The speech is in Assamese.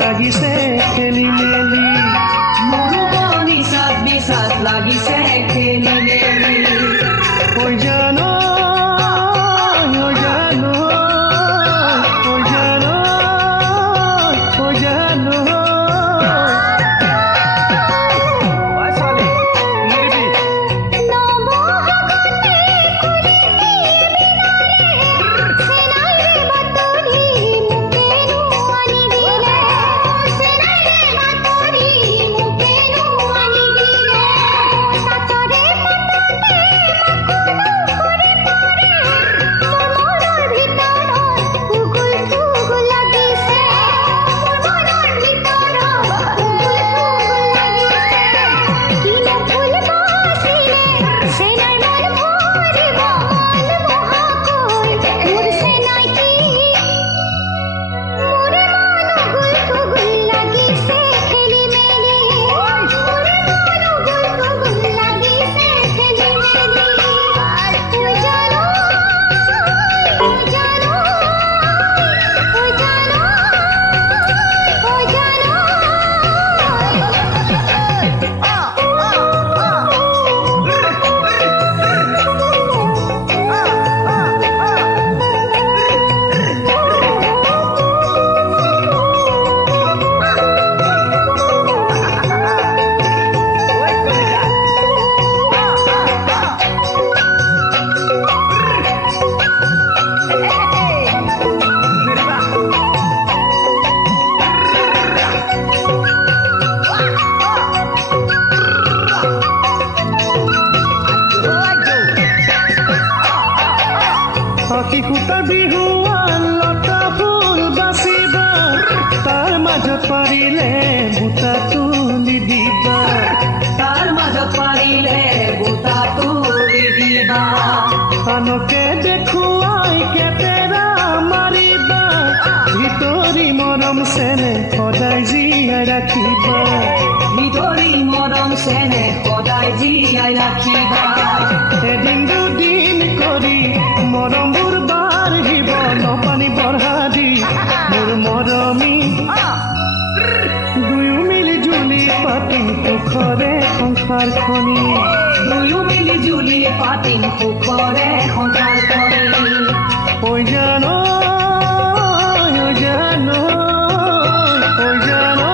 লাগিছে খেলি মেলি মৰুভূমি সাত বিসাত লাগিছে খেলি মেলি ঐ জানো ঐ জানো ঐ জানো ঐ জানো আনকে দেখুৱাই কেতেৰা মাৰিবা ভিতৰি মৰম চেনে সদায় জীয়াই ৰাখিবা ভিতৰি মৰম চেনে সদায় জীয়াই ৰাখিবা এদিন দুদিন কৰি মৰমবোৰ বাঢ়িব নপানী বঢ়া দি মোৰ মৰমী দুয়ো মিলি জুলি পাতিম সুখৰে সংসাৰখনি দুয়ো মিলি জুলি পাতিম সুখৰে সংসাৰখনি ঐ জানো ঐ জানো ঐ জানো